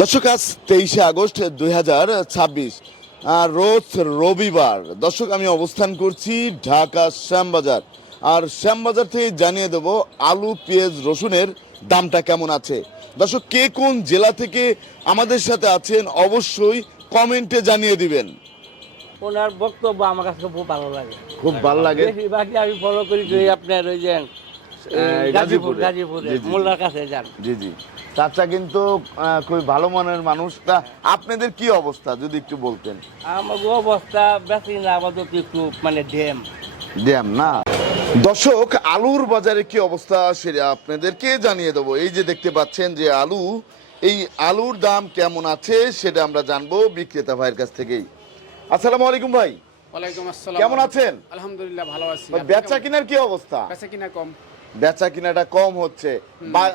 দর্শক, আজ 23শে আগস্ট 2026 রোজ রবিবার। দর্শক, আমি অবস্থান করছি ঢাকা শ্যামবাজার। আর শ্যামবাজার থেকে জানিয়ে দেব আলু, পেঁয়াজ, রসুনের দামটা কেমন আছে। দর্শক, কে কোন জেলা থেকে আমাদের সাথে আছেন অবশ্যই কমেন্টে জানিয়ে দিবেন। ওনার বক্তব্য আমার কাছে খুব ভালো লাগে, খুব ভালো লাগে। বেশিরভাগই আমি ফলো করি যে আপনার ওই যে গাজীপুরে মোল্লার কাছে যান। জি জি, চাচা কিন্তু খুবই ভালো মনের মানুষটা। আপনাদের কি অবস্থা যদি একটু বলতেন। আমার অবস্থা বেশি না, আপাতত একটু মানে ড্যাম না। দর্শক, আলুর বাজারে কি অবস্থা সেটা আপনাদেরকে জানিয়ে দেবো। এই যে দেখতে পাচ্ছেন যে আলু, এই আলুর দাম কেমন আছে সেটা আমরা জানবো বিক্রেতা ভাইয়ের কাছ থেকেই। আসসালামু আলাইকুম ভাই। ওয়ালাইকুম আসসালাম। কেমন আছেন? আলহামদুলিল্লাহ ভালো আছি। বেচা কিনার কি অবস্থা? বেচা কিনা কম। বেচা কিনাটা কম হচ্ছে।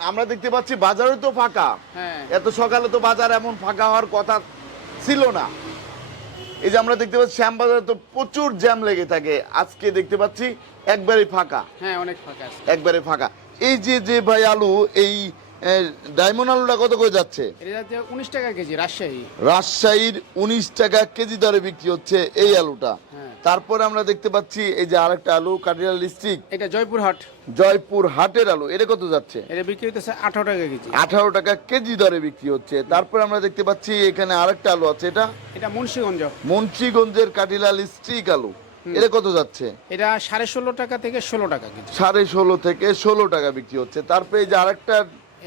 আমরা দেখতে পাচ্ছি বাজারও তো ফাঁকা। হ্যাঁ, এত সকালে তো বাজার এমন ফাঁকা হওয়ার কথা ছিল না। এই যে আমরা দেখতে পাচ্ছি শ্যামবাজারে তো প্রচুর জ্যাম লেগে থাকে, আজকে দেখতে পাচ্ছি একবারে ফাঁকা। হ্যাঁ, অনেক ফাঁকা আছে। একবারে ফাঁকা। এই যে যে ভাই আলু, এই ডায়মন্ড আলুটা কত করে যাচ্ছে? এটা যাচ্ছে 19 টাকা কেজি রাজশাহী। রাজশাহীর 19 টাকা কেজি দরে বিক্রি হচ্ছে এই আলুটা। হ্যাঁ। তারপরে আমরা দেখতে পাচ্ছি এই যে আরেকটা আলু, কাটিয়াল ডিস্ট্রিক্ট, এটা জয়পুরহাট। জয়পুর হাটের আলু, এটা কত যাচ্ছে? এটা বিক্রি হতেছে 18 টাকা কেজি। 18 টাকা কেজি দরে বিক্রি হচ্ছে। তারপরে আমরা দেখতে পাচ্ছি এখানে আরেকটা আলু আছে, এটা মুন্সিগঞ্জ। মুন্সিগঞ্জের কাটিলাল স্ট্রিক আলু, এটা কত যাচ্ছে? এটা 16.5 টাকা থেকে 16 টাকা কেজি। 16.5 থেকে 16 টাকা বিক্রি হচ্ছে। তারপরে এই যে আরেকটা,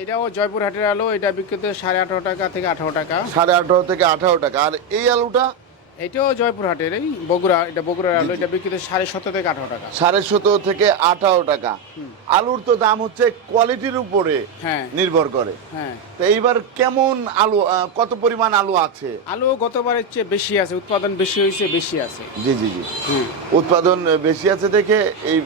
এটাও জয়পুরহাটের আলু, এটা বিক্রি হতে 18.5 টাকা থেকে 18 টাকা। 18.5 থেকে 18 টাকা। আর এই আলুটা এটাও জয়পুরহাটের, এই বগুড়া, এটা বগুড়ার আলু, এটা বিক্রি হতে 17.5 থেকে 18 টাকা। 17.5 থেকে 18 টাকা। আলুর তো দাম হচ্ছে কোয়ালিটির উপরে হ্যাঁ নির্ভর করে। হ্যাঁ। তো এইবার কেমন আলু, কত পরিমাণ আলু আছে? আলু গতবারের চেয়ে বেশি আছে, উৎপাদন বেশি হয়েছে, বেশি আছে। জি জি জি, উৎপাদন বেশি আছে দেখে এই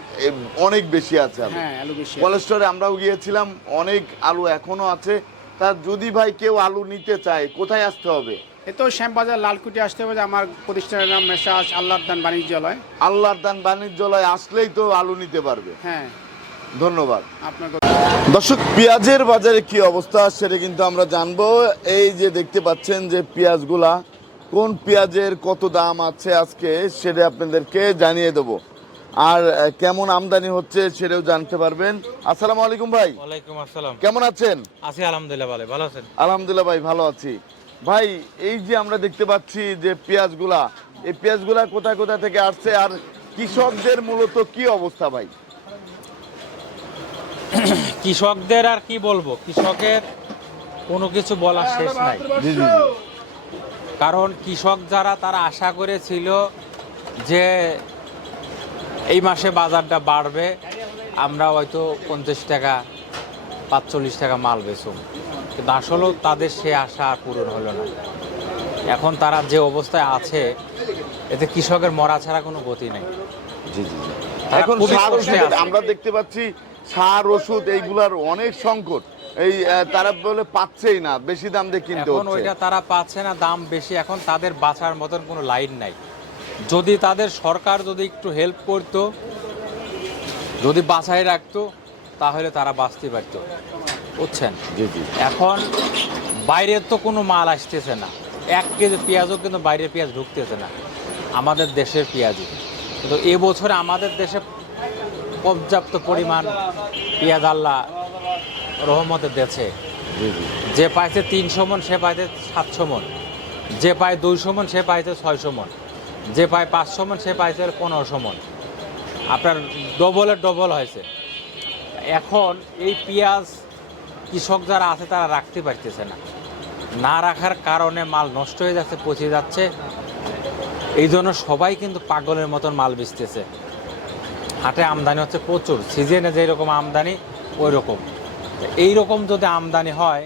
অনেক বেশি আছে আলু। হ্যাঁ, আলু বেশি আছে। কলেস্টোরে আমরাও গিয়েছিলাম, অনেক আলু এখনো আছে। তা যদি ভাই কেউ আলু নিতে চায় কোথায় আসতে হবে? এ তো শ্যামবাজার লালকুটি আসতে হবে। আমার প্রতিষ্ঠানের নাম মেসাজ আল্লাহর দান বাণিজ্যালয়। আল্লাহর দান বাণিজ্যালয় আসলেই তো আলু নিতে পারবে। হ্যাঁ, ধন্যবাদ। আপনার দর্শক, পেঁয়াজের বাজারে কি অবস্থা সেটা কিন্তু আমরা জানবো। এই যে দেখতে পাচ্ছেন যে পেঁয়াজগুলা, কোন পেঁয়াজের কত দাম আছে আজকে সেটা আপনাদেরকে জানিয়ে দেবো। আর কেমন আমদানি হচ্ছে সেটাও জানতে পারবেন। আসসালামু আলাইকুম ভাই। ওয়ালাইকুম আসসালাম। কেমন আছেন? আছি আলহামদুলিল্লাহ, ভালো আছেন? আলহামদুলিল্লাহ ভাই, ভালো আছি। ভাই, এই যে আমরা দেখতে পাচ্ছি যে পেঁয়াজগুলা, এই পেঁয়াজগুলা কোথা কোথা থেকে আসছে আর কৃষকদের মূলত কি অবস্থা ভাই? কৃষকদের আর কি বলবো, কৃষকের কোনো কিছু বলার শেষ নাই। জি জি, কারণ কৃষক যারা, তারা আশা করেছিল যে এই মাসে বাজারটা বাড়বে, আমরা হয়তো 50 টাকা 45 টাকা মাল বেচুম, কিন্তু আসলেও তাদের সে আশা পূরণ হলো না। এখন তারা যে অবস্থায় আছে, এতে কৃষকের মরা ছাড়া কোনো গতি নেই। জি জি জি। তারা এখন খুবই সার কষ্টে ওষুধ আছে। আমরা দেখতে পাচ্ছি, সার ওষুধ এইগুলার অনেক সংকট। এই তারা বলে পাচ্ছেই না, বেশি দাম দিয়ে কিনতে এখন হচ্ছে। ওইটা তারা পাচ্ছে না, দাম বেশি। এখন তাদের বাঁচার মতন কোনো লাইন নাই। যদি তাদের সরকার যদি একটু হেল্প করতো, যদি বাঁচাই রাখতো, তাহলে তারা বাঁচতে পারতো, বুঝছেন? জি জি, এখন বাইরের তো কোনো মাল আসতেছে না। 1 কেজি পেঁয়াজও কিন্তু বাইরের পেঁয়াজ ঢুকতেছে না, আমাদের দেশের পেঁয়াজই। কিন্তু এবছরে আমাদের দেশে পর্যাপ্ত পরিমাণ পেঁয়াজ আল্লাহ রহমতে দিয়েছে। জি জি, যে পাইছে 300 মণ সে পাইছে 700 মণ, যে পায় 200 মণ সে পাইছে 600 মণ, যে পায় 500 মণ সে পাইছে 1500 মণ। আপনার ডবলের ডবল হয়েছে। এখন এই পেঁয়াজ কৃষক যারা আছে তারা রাখতে পারতেছে না, না রাখার কারণে মাল নষ্ট হয়ে যাচ্ছে, পচে যাচ্ছে। এই জন্য সবাই কিন্তু পাগলের মতন মাল বেচতেছে। হাটে আমদানি হচ্ছে প্রচুর, সিজনে যেরকম আমদানি ওই রকম। এইরকম যদি আমদানি হয়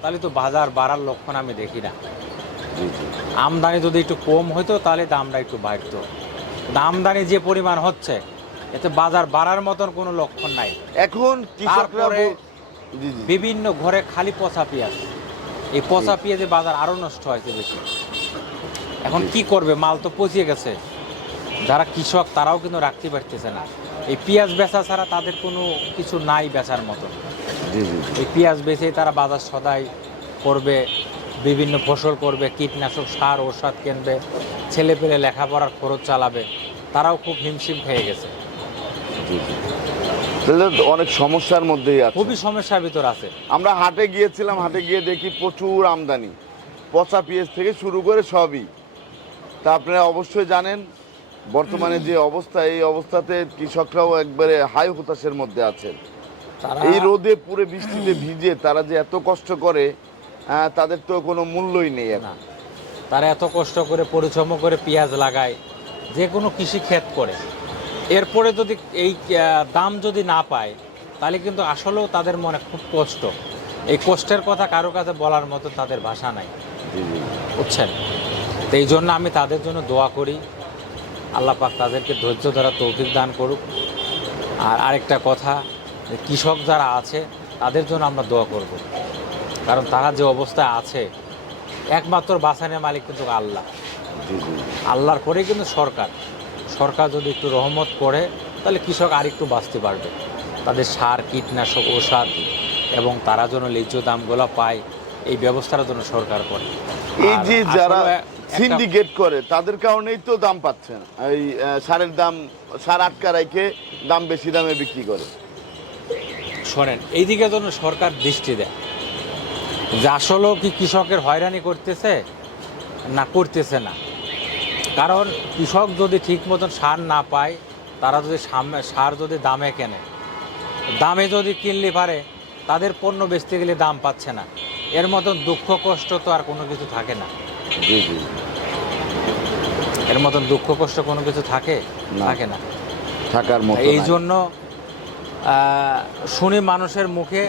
তাহলে তো বাজার বাড়ার লক্ষণ আমি দেখি না। আমদানি যদি একটু কম হইতো তাহলে দামটা একটু বাড়তো। আমদানি যে পরিমাণ হচ্ছে, এতে বাজার বাড়ার মতন কোনো লক্ষণ নাই। এখন কৃষকরা তারপরে জি জি, বিভিন্ন ঘরে খালি পচা পেঁয়াজ। এই পচা পেঁয়াজে বাজার আরো নষ্ট হয়েছে বেশি। এখন কি করবে, মাল তো পচিয়ে গেছে। যারা কৃষক তারাও কিন্তু রাখতে পারতেছে না। এই পেঁয়াজ বেচা ছাড়া তাদের কোনো কিছু নাই বেচার মতো। জি জি, এই পেঁয়াজ বেচেই তারা বাজার সদাই করবে, বিভিন্ন ফসল করবে, কীটনাশক সার ঔষধ কিনবে, ছেলেপেলে লেখাপড়ার খরচ চালাবে, তারাও খুব হিমশিম খেয়ে গেছে, তাহলে তো অনেক সমস্যার মধ্যেই আছে। খুবই সমস্যার ভিতর আছে। আমরা হাটে গিয়েছিলাম, হাটে গিয়ে দেখি প্রচুর আমদানি, পচা পেঁয়াজ থেকে শুরু করে সবই। তা আপনারা অবশ্যই জানেন বর্তমানে যে অবস্থা, এই অবস্থাতে কৃষকরাও একবারে হাই হতাশের মধ্যে আছে। তারা- এই রোদে পুরো বৃষ্টিতে ভিজে তারা যে এত কষ্ট করে, তাদের তো কোনো মূল্যই নেই এখন। না, তারা এত কষ্ট করে পরিশ্রম করে পেঁয়াজ লাগায়, যে কোনো কৃষি ক্ষেত করে, এরপরে যদি এই দাম যদি না পায়, তাহলে কিন্তু আসলেও তাদের মনে খুব কষ্ট। এই কষ্টের কথা কারো কাছে বলার মতো তাদের ভাষা নাই, বুঝছেন? তো এই জন্য আমি তাদের জন্য দোয়া করি, আল্লাহ পাক তাদেরকে ধৈর্য ধরা তৌফিক দান করুক। আর আরেকটা কথা, যে কৃষক যারা আছে তাদের জন্য আমরা দোয়া করব, কারণ তারা যে অবস্থায় আছে, একমাত্র বাঁচানোর মালিক কিন্তু আল্লাহ। আল্লাহর পরে কিন্তু সরকার যদি একটু রহমত করে, তাহলে কৃষক আর একটু বাঁচতে পারবে। তাদের সার, কীটনাশক, ঔষধ এবং তারা যেন ন্যায্য দামগুলো পায়, এই ব্যবস্থার জন্য সরকার করে। এই যে আর যারা আসলে সিন্ডিকেট করে তাদের কারণেই তো দাম পাচ্ছে না। এই সারের দাম, সার আটকা রেখে দাম বেশি দামে বিক্রি করে। শোনেন, এইদিকে যেন সরকার দৃষ্টি দেয় যে আসলেও কি কৃষকের হয়রানি করতেছে না করতেছে না। কারণ কৃষক যদি ঠিক মতন সার না পায়, তারা যদি সার যদি দামে কেনে, দামে যদি কিনলে পারে, তাদের পণ্য বেচতে গেলে দাম পাচ্ছে না, এর মতন দুঃখ কষ্ট তো আর কোনো কিছু থাকে না। জি জি, এর মতন দুঃখ কষ্ট কোনো কিছু থাকে না। থাকে না। থাকার মতো এই নাই। জন্য শুনি মানুষের মুখে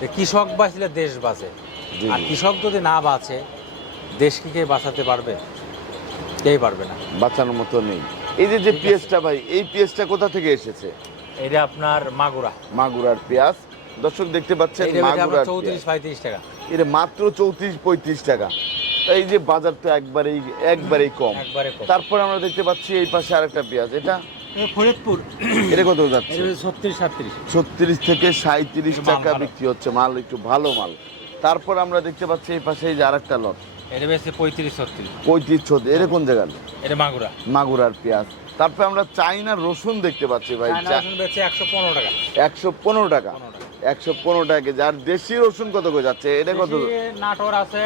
যে কৃষক বাঁচলে দেশ বাঁচে। জি, আর জি। কৃষক যদি না বাঁচে, দেশকে কে বাঁচাতে পারবে? কেই পারবে না। বাঁচানোর মতো নেই। এই যে যে পেঁয়াজটা ভাই, এই পেঁয়াজটা কোথা থেকে এসেছে? এটা আপনার মাগুরা, মাগুরার পেঁয়াজ। দর্শক দেখতে পাচ্ছেন মাগুরার 34-35 টাকা। এটা মাত্র 34-35 টাকা। তাই এই যে বাজার তো একবারেই কম। একবারে কম। তারপর আমরা দেখতে পাচ্ছি এই পাশে আরেকটা পেঁয়াজ, এটা ফরিদপুর, এটা কত যাচ্ছে? 36-37। 36 থেকে 37 মাল টাকা ভালো। বিক্রি হচ্ছে, মাল একটু ভালো মাল। তারপর আমরা দেখতে পাচ্ছি এই পাশে এই যে আরেকটা লট, এটা বেশি 35-36। 35-36, এটা কোন জায়গার? এটা মাগুরা। মাগুরার পেঁয়াজ। তারপর আমরা চাইনা রসুন দেখতে পাচ্ছি ভাই, চায়না রসুন বেচে 115 টাকা। 115 টাকা। 115 টাকা কেজি। আর দেশি রসুন কত করে যাচ্ছে? এটা কত? দেশি নাটোর আছে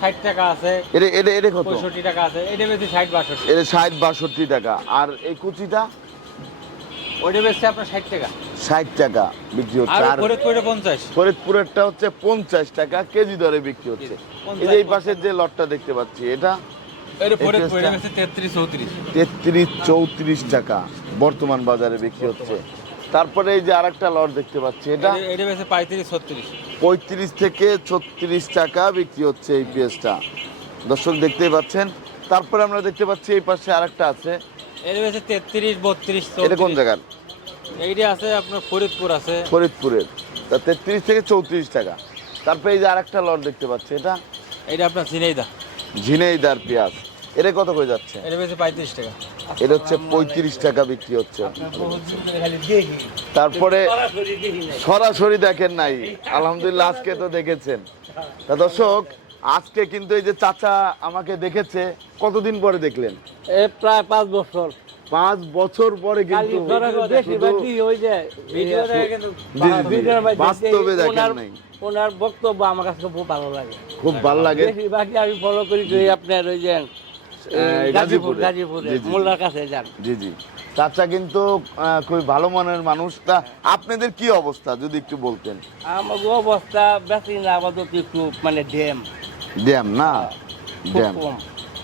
60 টাকা আছে, এটা কত? 65 টাকা আছে। এটা বেশি 60-62। এটা 60-62 টাকা। আর এই কুচিটা ওইটা বেশি আপনার 60 টাকা। 60 টাকা বিক্রি আর হচ্ছে। আর ফরিদপুরে 50। ফরিদপুরেরটা হচ্ছে 50 টাকা কেজি দরে বিক্রি হচ্ছে। এই যে এই পাশের যে লটটা দেখতে পাচ্ছি, এটা এটা এই ফরিদপুরে পেঁয়াজটা? বেশি 33-34। 33-34 টাকা বর্তমান বাজারে বিক্রি হচ্ছে। তারপরে এই যে আরেকটা লট দেখতে পাচ্ছি, এটা এটা বেশি 35-36। 35 থেকে 36 টাকা বিক্রি হচ্ছে এই পেঁয়াজটা। দর্শক দেখতেই পাচ্ছেন। তারপরে আমরা দেখতে পাচ্ছি এই পাশে আরেকটা আছে, এটা বেশি 33-32। এটা কোন জায়গার? এইটা আছে আপনার ফরিদপুর আছে। ফরিদপুরের। তা 33 থেকে 34 টাকা। তারপরে এই যে আরেকটা লট দেখতে পাচ্ছি, এটা এটা আপনার ঝিনাইদহ। ঝিনাইদার পেঁয়াজ। এটা কত করে যাচ্ছে? এটা বেশি 35 টাকা। এটা হচ্ছে 35 টাকা বিক্রি হচ্ছে। তারপরে সরাসরি দেখি নাই। সরাসরি দেখেন নাই, আলহামদুলিল্লাহ আজকে তো দেখেছেন। তা দর্শক, আজকে কিন্তু এই যে চাচা আমাকে দেখেছে, কতদিন পরে দেখলেন? এ প্রায় 5 বছর। 5 বছর পরে কালি কিন্তু সরাসরি দেখি বাকি ওই যে ভিডিও দেখে কিন্তু জি, জি, জি। ভিডিওর মধ্যে বাস্তবে দেখেন ওনার- নাই। ওনার বক্তব্য আমার কাছে খুব ভালো লাগে। খুব ভালো লাগে। বেশি বাকি আমি ফলো করি যে আপনার ওই যে গাজীপুরে জি, জি। মোল্লার কাছে যান। জি জি, চাচা কিন্তু খুবই ভালো মনের মানুষ। তা আপনাদের কি অবস্থা যদি একটু বলতেন? আমার অবস্থা বেশি না, আপাতত একটু মানে ড্যাম না, খুব ড্যাম কম।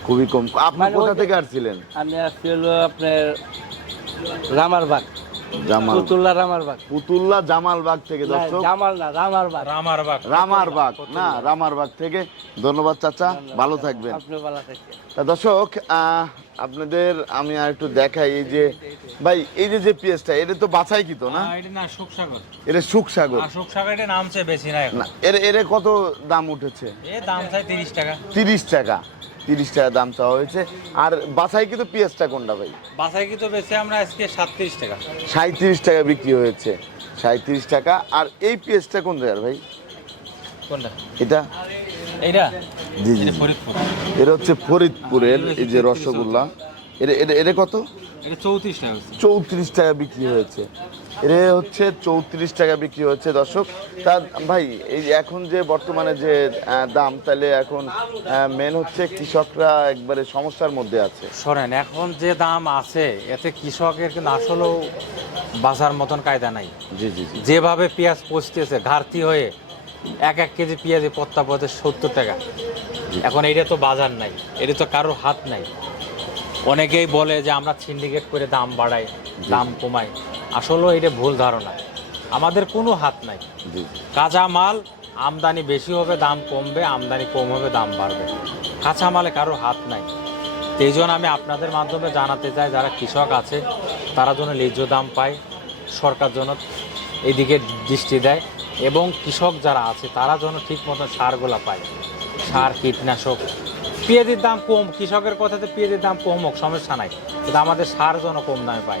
খুবই কম। আপনি মানে কোথা ওই যে- থেকে আসছিলেন? আমি আসছি হলো আপনার রামারবাগ, জামাল, পুতুল্লা রামারবাগ। পুতুল্লা জামালবাগ থেকে। না, দর্শক, জামাল না, রামারবাগ। রামারবাগ। রামারবাগ না, রামারবাগ থেকে। ধন্যবাদ চাচা, ভালো থাকবেন। আপনি ভালো থাকবেন। তা দর্শক, আপনাদের আমি আর একটু দেখাই। এই যে ভাই, এই যে যে পেঁয়াজটা, এটা তো বাছাই কি তো না? এটা না সুখসাগর। এটা সুখসাগর আর সুখসাগর এটা নামছে বেশি না এখন। না। এর কত দাম উঠেছে? এ দাম চাই 30 টাকা। 30 টাকা। 30 টাকা দাম চাওয়া হয়েছে। আর বাছাই কিন্তু পেঁয়াজটা কোনটা ভাই? বাসায় কি তো বেশি আমরা আজকে 37 টাকা। 37 টাকা বিক্রি হয়েছে। 37 টাকা। আর এই পেঁয়াজটা কোন জায়গার ভাই? কোনটা? এটা এইটা জি জি এটা জি। ফরিদপুর। এটা হচ্ছে ফরিদপুরের এই যে রসগোল্লা, এটা এটা এটা কত? এটা 34 টাকা হচ্ছে। 34 টাকা বিক্রি হয়েছে। এটা হচ্ছে 34 টাকা বিক্রি হচ্ছে দর্শক। তার ভাই এই যে এখন যে বর্তমানে যে দাম, তাহলে এখন মেন হচ্ছে কৃষকরা একবারে সমস্যার মধ্যে আছে। শোনেন, এখন যে দাম আছে এতে কৃষকের কিন্তু আসলেও বাজার মতন কায়দা নাই। জি জি জি যেভাবে পেঁয়াজ পচতেছে ঘাটতি হয়ে, এক কেজি পেঁয়াজে পত্তা পড়তে 70 টাকা। এখন এইটা তো বাজার নাই, এটা তো কারোর হাত নাই। অনেকেই বলে যে আমরা সিন্ডিকেট করে দাম বাড়াই, দাম কমাই। আসলেও এটা ভুল ধারণা। আমাদের কোনো হাত নাই। জি কাঁচা মাল আমদানি বেশি হবে দাম কমবে, আমদানি কম হবে দাম বাড়বে। কাঁচা মালে কারোর হাত নাই। তো এই জন্য আমি আপনাদের মাধ্যমে জানাতে চাই, যারা কৃষক আছে তারা যেন ন্যায্য দাম পায়, সরকার যেন এদিকে দৃষ্টি দেয়, এবং কৃষক যারা আছে তারা যেন ঠিক মতো সারগুলো পায়, সার কীটনাশক। পেঁয়াজের দাম কম, কৃষকের কথাতে পেঁয়াজের দাম কম হোক, সমস্যা নাই, কিন্তু আমাদের সার যেন কম দামে পায়।